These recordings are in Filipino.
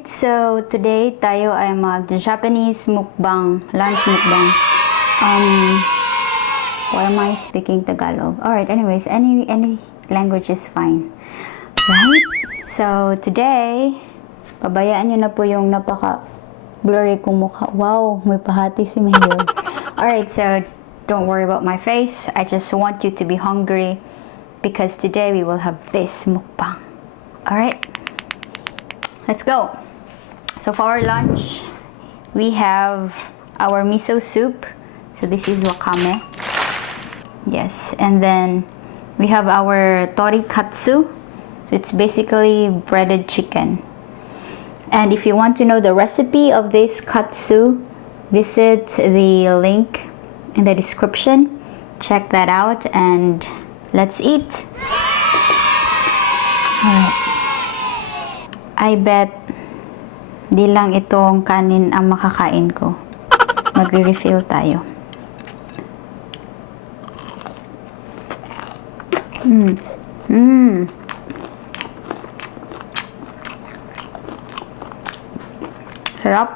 Alright, so today tayo ay mag-Japanese mukbang, lunch mukbang. Why am I speaking Tagalog? Alright, anyways, any language is fine. Right? So today, pabayaan nyo na po yung napaka-blurry kong mukha. Wow, may pahati si Mayor. Alright, so don't worry about my face. I just want you to be hungry because today we will have this mukbang. Alright? Let's go. So for our lunch, we have our miso soup. So this is wakame. Yes, and then we have our torikatsu. So it's basically breaded chicken. And if you want to know the recipe of this katsu, visit the link in the description. Check that out and let's eat. Alright. I bet di lang itong kanin ang makakain ko. Magre-refill tayo. Sarap.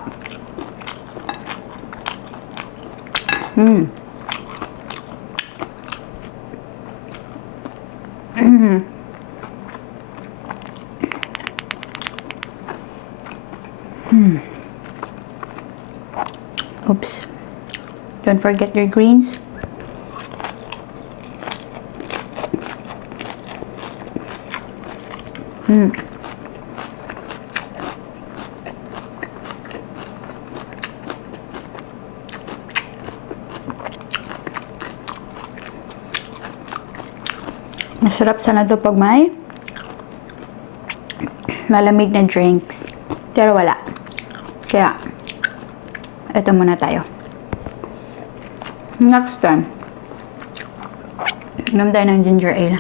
Oops. Don't forget your greens. Masarap sana to pag may malamig na drinks. Pero wala. Kaya, ito muna tayo. Next time, inom tayo ng ginger ale.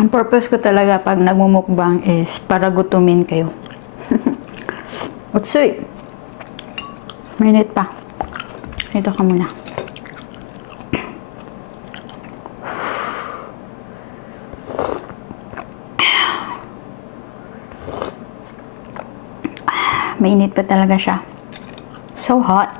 Ang purpose ko talaga pag nagmumukbang is para gutumin kayo. Utsoy! Mainit pa. Ito ka muna. Mainit pa talaga siya. So hot.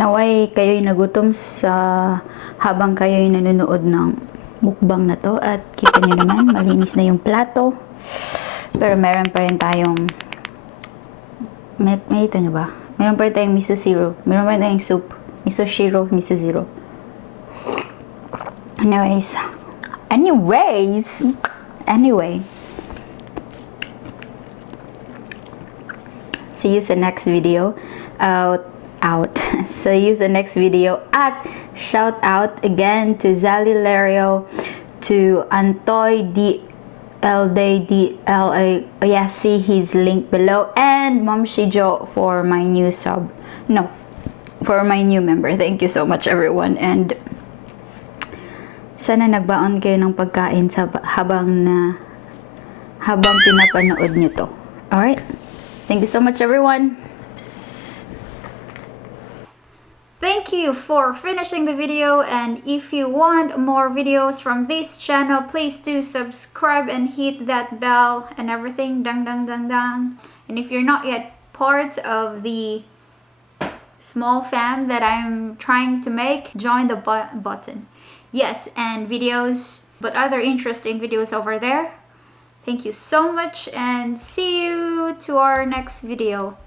Naway kayo'y nagutom sa habang kayo'y nanonood ng mukbang na to. At kita nyo naman, malinis na yung plato. Pero meron pa rin tayong may ito nyo ba? Meron pa rin tayong miso zero. Meron pa rin tayong soup. Miso shiro, miso zero. Anyway. See you sa next video. See you sa next video. At shout out again to Zali Lerio, to Antoy DLA. Oh yeah, see his link below. And Mom Shijo for my new sub. No, for my new member. Thank you so much, everyone. And sana nagbaon kayo ng pagkain sa habang pinapanood nyo to. Alright? Thank you so much, everyone. Thank you for finishing the video, and if you want more videos from this channel, please do subscribe and hit that bell and everything. Dang dang dang dang. And if you're not yet part of the small fam that I'm trying to make, join the button. Yes, and videos, but other interesting videos over there. Thank you so much, and see you to our next video.